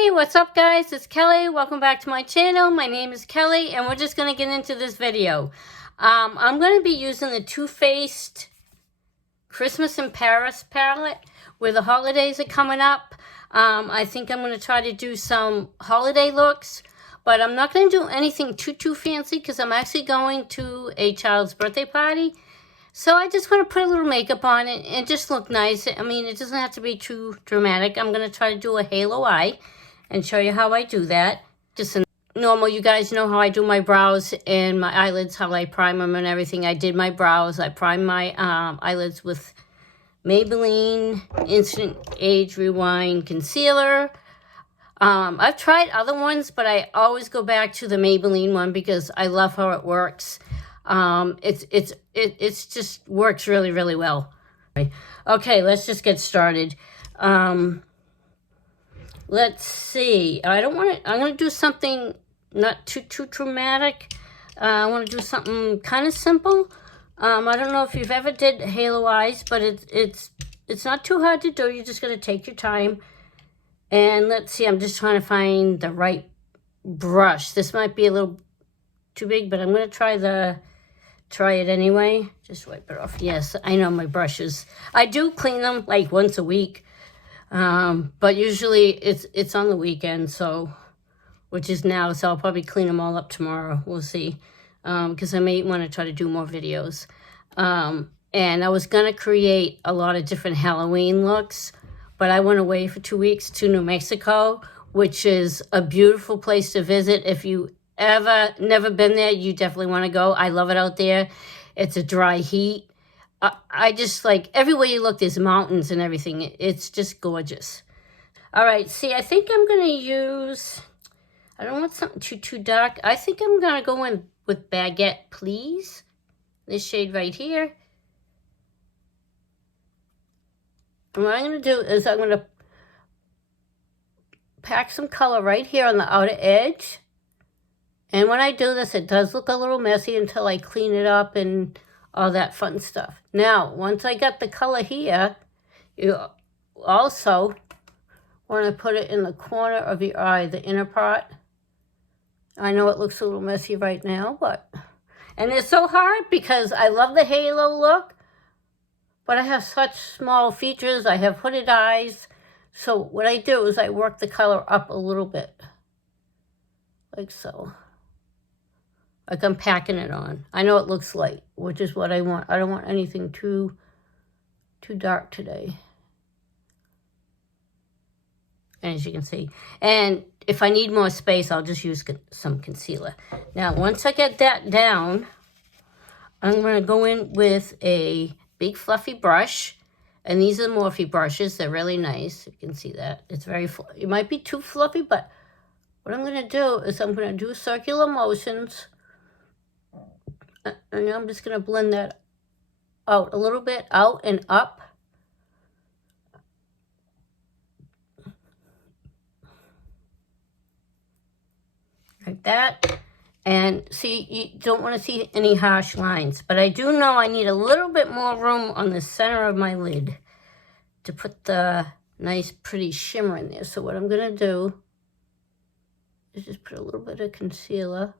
Hey, what's up guys? It's Kelly. Welcome back to my channel. My name is Kelly and we're just going to get into this video. I'm going to be using the Too Faced Christmas in Paris palette where the holidays are coming up. I think I'm going to try to do some holiday looks, but I'm not going to do anything too fancy because I'm actually going to a child's birthday party. So I just want to put a little makeup on it and just look nice. I mean, it doesn't have to be too dramatic. I'm going to try to do a halo eye and show you how I do that. Just a normal, you guys know how I do my brows and my eyelids, how I prime them and everything. I did my brows. I primed my eyelids with Maybelline Instant Age Rewind Concealer. I've tried other ones, but I always go back to the Maybelline one because I love how it works. It's just works really well. Okay, let's just get started. Let's see. I'm going to do something not too dramatic. I want to do something kind of simple. I don't know if you've ever did halo eyes, but it's not too hard to do. You're just going to take your time. And let's see, I'm just trying to find the right brush. This might be a little too big, but I'm going to try it anyway. Just wipe it off. Yes, I know my brushes. I do clean them like once a week. But usually it's on the weekend, so, which is now, so I'll probably clean them all up tomorrow. We'll see. Because I may want to try to do more videos. And I was going to create a lot of different Halloween looks, but I went away for 2 weeks to New Mexico, which is a beautiful place to visit. If you never been there, you definitely want to go. I love it out there. It's a dry heat. I just like, everywhere you look, there's mountains and everything. It's just gorgeous. All right, see, I think I'm going to use, I don't want something too dark. I think I'm going to go in with Baguette Please. This shade right here. And what I'm going to do is I'm going to pack some color right here on the outer edge. And when I do this, it does look a little messy until I clean it up and all that fun stuff. Now, once I got the color here, you also want to put it in the corner of your eye, the inner part. I know it looks a little messy right now, and it's so hard because I love the halo look, but I have such small features. I have hooded eyes. So what I do is I work the color up a little bit, like so. Like I'm packing it on. I know it looks light, which is what I want. I don't want anything too dark today. As you can see. And if I need more space, I'll just use some concealer. Now, once I get that down, I'm going to go in with a big fluffy brush. And these are Morphe brushes. They're really nice. You can see that. It's very, it might be too fluffy, but what I'm going to do is I'm going to do circular motions. And I'm just going to blend that out a little bit, out and up. Like that. And see, you don't want to see any harsh lines. But I do know I need a little bit more room on the center of my lid to put the nice, pretty shimmer in there. So what I'm going to do is just put a little bit of concealer.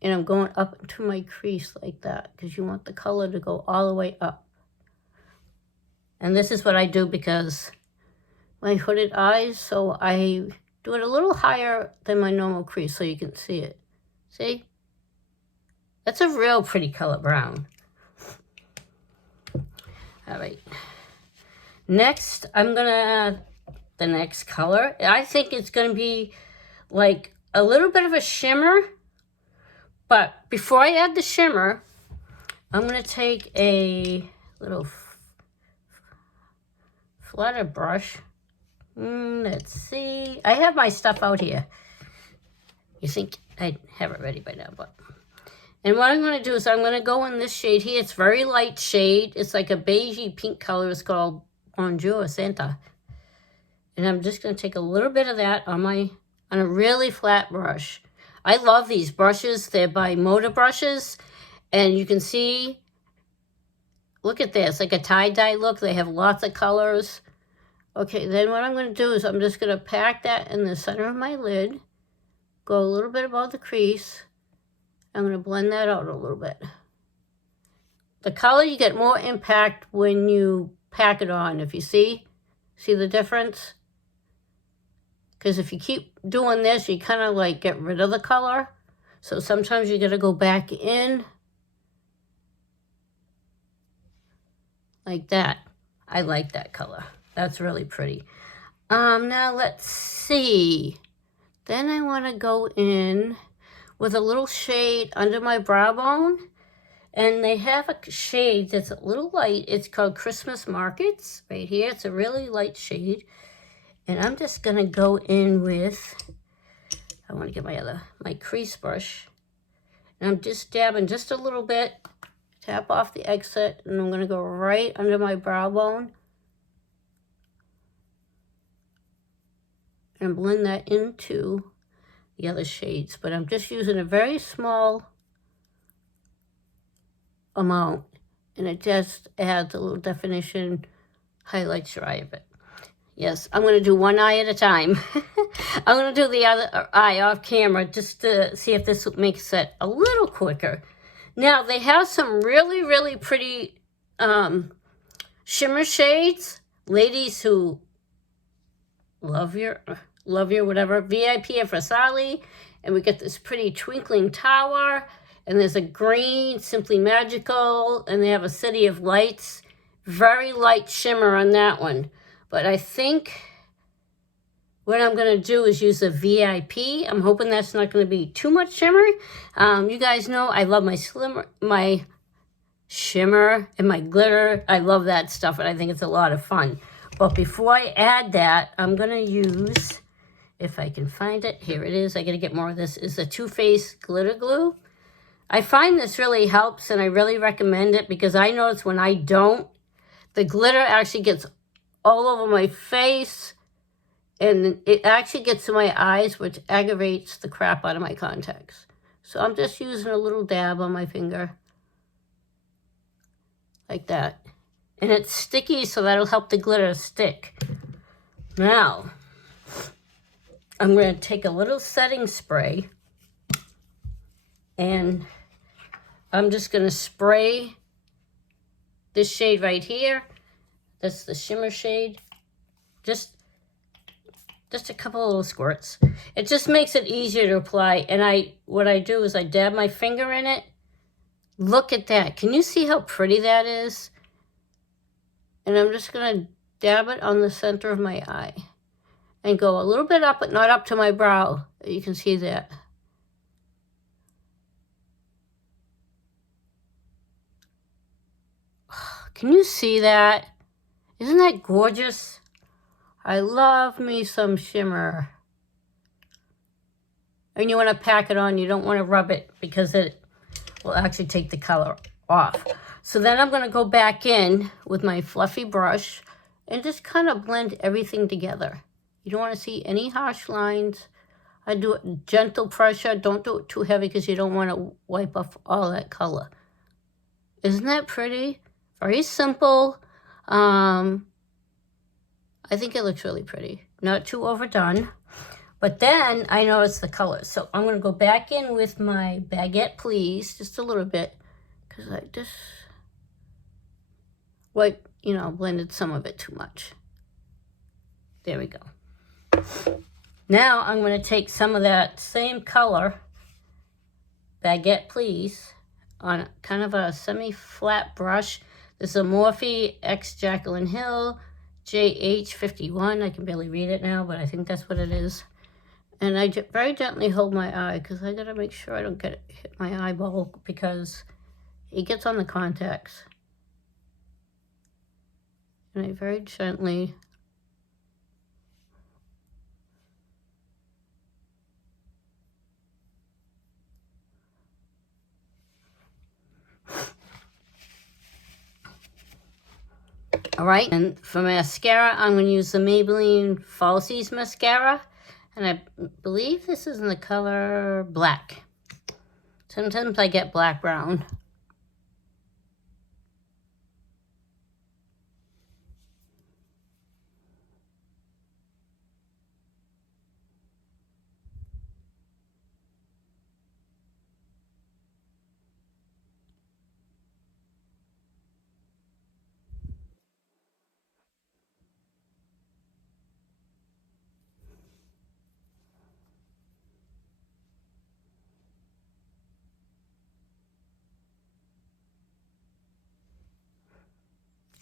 And I'm going up into my crease like that because you want the color to go all the way up. And this is what I do because my hooded eyes, so I do it a little higher than my normal crease so you can see it. See? That's a real pretty color brown. All right. Next, the next color, I think it's going to be like a little bit of a shimmer. But before I add the shimmer, I'm going to take a little flutter brush. Let's see. I have my stuff out here. You think I'd have it ready by now, but. And what I'm going to do is I'm going to go in this shade here. It's very light shade. It's like a beigey pink color. It's called Bonjour Santa. And I'm just going to take a little bit of that on a really flat brush. I love these brushes. They're by Motor Brushes. And you can see, look at this, like a tie-dye look. They have lots of colors. Okay, then what I'm going to do is I'm just going to pack that in the center of my lid. Go a little bit above the crease. I'm going to blend that out a little bit. The color, you get more impact when you pack it on. If you see the difference? Because if you keep doing this, you kind of like get rid of the color. So sometimes you got to go back in like that. I like that color. That's really pretty. Now let's see. Then I want to go in with a little shade under my brow bone. And they have a shade that's a little light. It's called Christmas Markets right here. It's a really light shade. And I'm just going to go in with, I want to get my crease brush. And I'm just dabbing just a little bit. Tap off the exit. And I'm going to go right under my brow bone. And blend that into the other shades. But I'm just using a very small amount. And it just adds a little definition, highlights your eye a bit. Yes, I'm going to do one eye at a time. I'm going to do the other eye off camera just to see if this makes it a little quicker. Now, they have some really, really pretty shimmer shades. Ladies who love your whatever. VIP at Versailles. And we get this pretty twinkling tower. And there's a green, Simply Magical. And they have a City of Lights. Very light shimmer on that one. But I think what I'm going to do is use a VIP. I'm hoping that's not going to be too much shimmer. You guys know I love my shimmer and my glitter. I love that stuff, and I think it's a lot of fun. But before I add that, I'm going to use, if I can find it, here it is. I got to get more of this, is a Too Faced Glitter Glue. I find this really helps, and I really recommend it because I notice when I don't, the glitter actually gets all over my face, and it actually gets to my eyes, which aggravates the crap out of my contacts. So I'm just using a little dab on my finger, like that. And it's sticky, so that'll help the glitter stick. Now, I'm going to take a little setting spray, and I'm just going to spray this shade right here. That's the shimmer shade. Just a couple of little squirts. It just makes it easier to apply. And what I do is I dab my finger in it. Look at that. Can you see how pretty that is? And I'm just going to dab it on the center of my eye. And go a little bit up, but not up to my brow. You can see that. Can you see that? Isn't that gorgeous? I love me some shimmer. And you want to pack it on. You don't want to rub it because it will actually take the color off. So then I'm going to go back in with my fluffy brush and just kind of blend everything together. You don't want to see any harsh lines. I do it gentle pressure. Don't do it too heavy because you don't want to wipe off all that color. Isn't that pretty? Very simple. I think it looks really pretty. Not too overdone. But then I noticed the colors. So I'm going to go back in with my Baguette Please, just a little bit. Because I just, blended some of it too much. There we go. Now I'm going to take some of that same color, Baguette Please, on kind of a semi-flat brush. This is a Morphe X Jaclyn Hill JH51. I can barely read it now, but I think that's what it is. And I very gently hold my eye because I got to make sure I don't hit my eyeball because it gets on the contacts. And I very gently all right, and for mascara, I'm going to use the Maybelline Falsies mascara. And I believe this is in the color black. Sometimes I get black brown.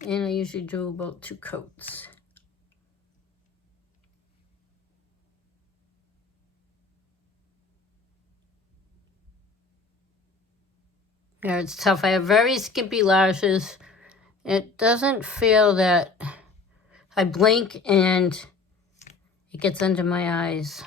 And I usually do about 2 coats. Yeah, it's tough. I have very skimpy lashes. It doesn't feel that I blink and it gets under my eyes.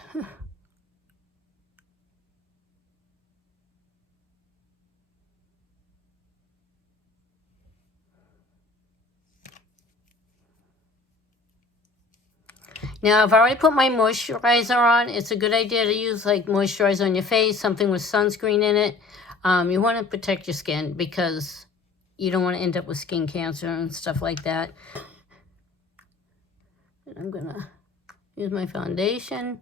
Now, I've already put my moisturizer on. It's a good idea to use like moisturizer on your face, something with sunscreen in it. You want to protect your skin because you don't want to end up with skin cancer and stuff like that. And I'm going to use my foundation.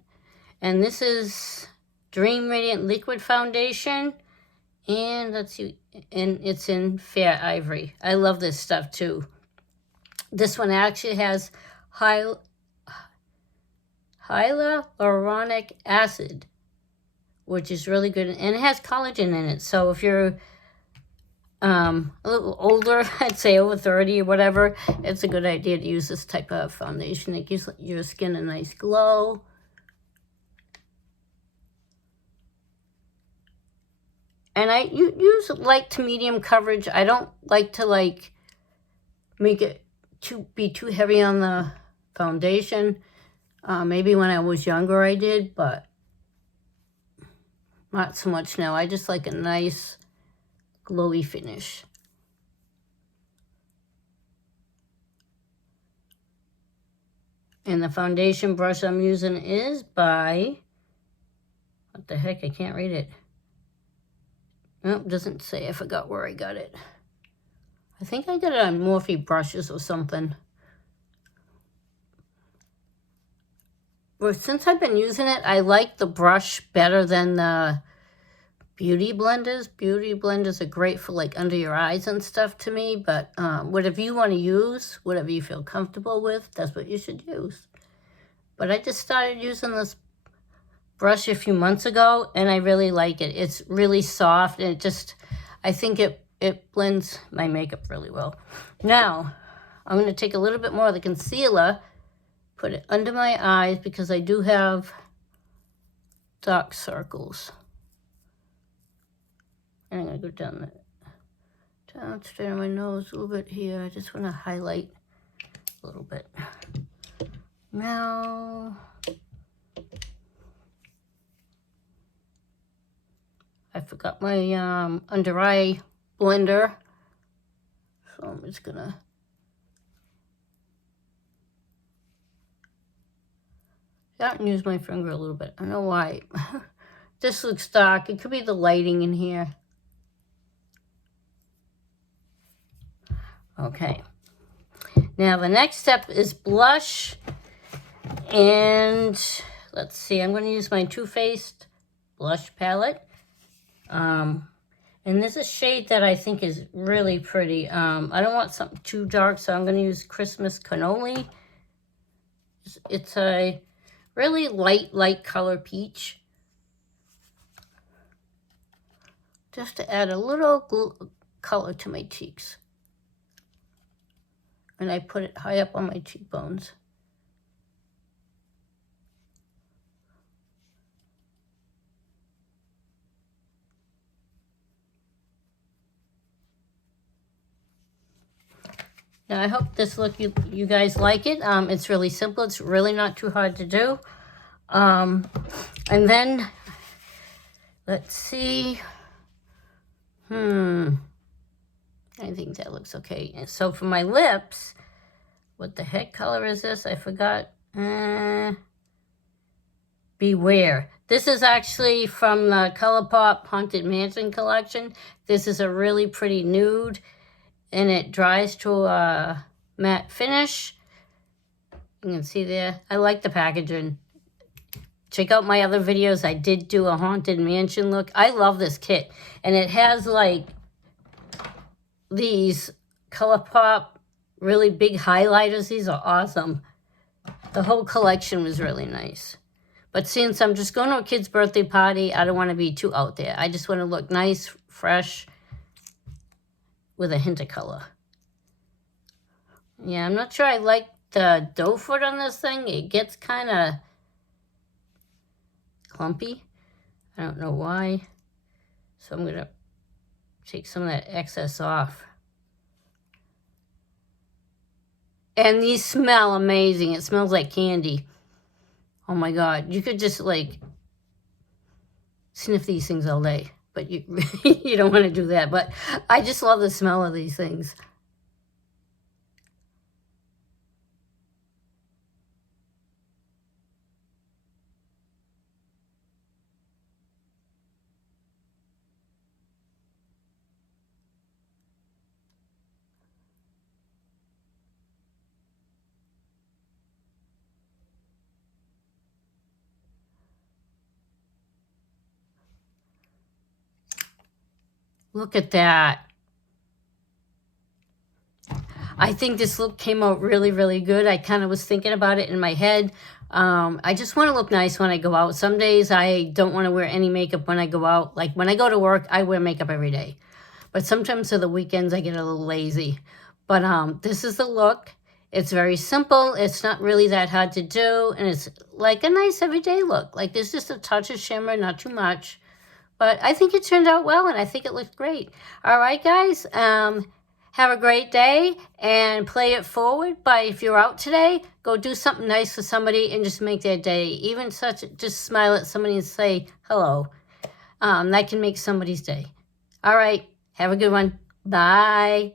And this is Dream Radiant Liquid Foundation. And let's see, and it's in Fair Ivory. I love this stuff too. This one actually has hyaluronic acid, which is really good, and it has collagen in it. So if you're a little older, I'd say over 30 or whatever, it's a good idea to use this type of foundation. It gives your skin a nice glow. And I use light to medium coverage. I don't like to make it be too heavy on the foundation. Maybe when I was younger I did, but not so much now. I just like a nice glowy finish. And the foundation brush I'm using is by, what the heck, I can't read it. Nope, doesn't say. I forgot where I got it. I think I got it on Morphe brushes or something. But since I've been using it, I like the brush better than the beauty blenders. Beauty blenders are great for like under your eyes and stuff to me. But whatever you want to use, whatever you feel comfortable with, that's what you should use. But I just started using this brush a few months ago, and I really like it. It's really soft, and it just, I think it blends my makeup really well. Now, I'm going to take a little bit more of the concealer, put it under my eyes because I do have dark circles. And I'm going to go down straight on my nose a little bit here. I just want to highlight a little bit. Now, I forgot my under eye blender, so I'm just gonna out and use my finger a little bit. I don't know why. This looks dark. It could be the lighting in here. Okay. Now the next step is blush. And let's see, I'm going to use my Too Faced blush palette. And this is a shade that I think is really pretty. I don't want something too dark, so I'm going to use Christmas Cannoli. It's a really light color peach. Just to add a little color to my cheeks. And I put it high up on my cheekbones. Now, I hope this look, you guys like it. It's really simple. It's really not too hard to do. And then, let's see. I think that looks okay. And so for my lips, what the heck color is this? I forgot. Beware. This is actually from the Colorpop Haunted Mansion collection. This is a really pretty nude. And it dries to a matte finish. You can see there. I like the packaging. Check out my other videos. I did do a Haunted Mansion look. I love this kit. And it has like these Colorpop really big highlighters. These are awesome. The whole collection was really nice. But since I'm just going to a kid's birthday party, I don't want to be too out there. I just want to look nice, fresh, with a hint of color. Yeah, I'm not sure I like the doe foot on this thing. It gets kind of clumpy. I don't know why. So I'm going to take some of that excess off. And these smell amazing. It smells like candy. Oh my God. You could just like sniff these things all day. But you, you don't want to do that. But I just love the smell of these things. Look at that. I think this look came out really, really good. I kind of was thinking about it in my head. I just want to look nice when I go out. Some days I don't want to wear any makeup when I go out. Like when I go to work, I wear makeup every day. But sometimes for the weekends, I get a little lazy. But this is the look. It's very simple. It's not really that hard to do. And it's like a nice everyday look. Like there's just a touch of shimmer, not too much. But I think it turned out well, and I think it looked great. All right, guys. Have a great day and play it forward. But if you're out today, go do something nice for somebody and just make their day. Even just smile at somebody and say hello. That can make somebody's day. All right. Have a good one. Bye.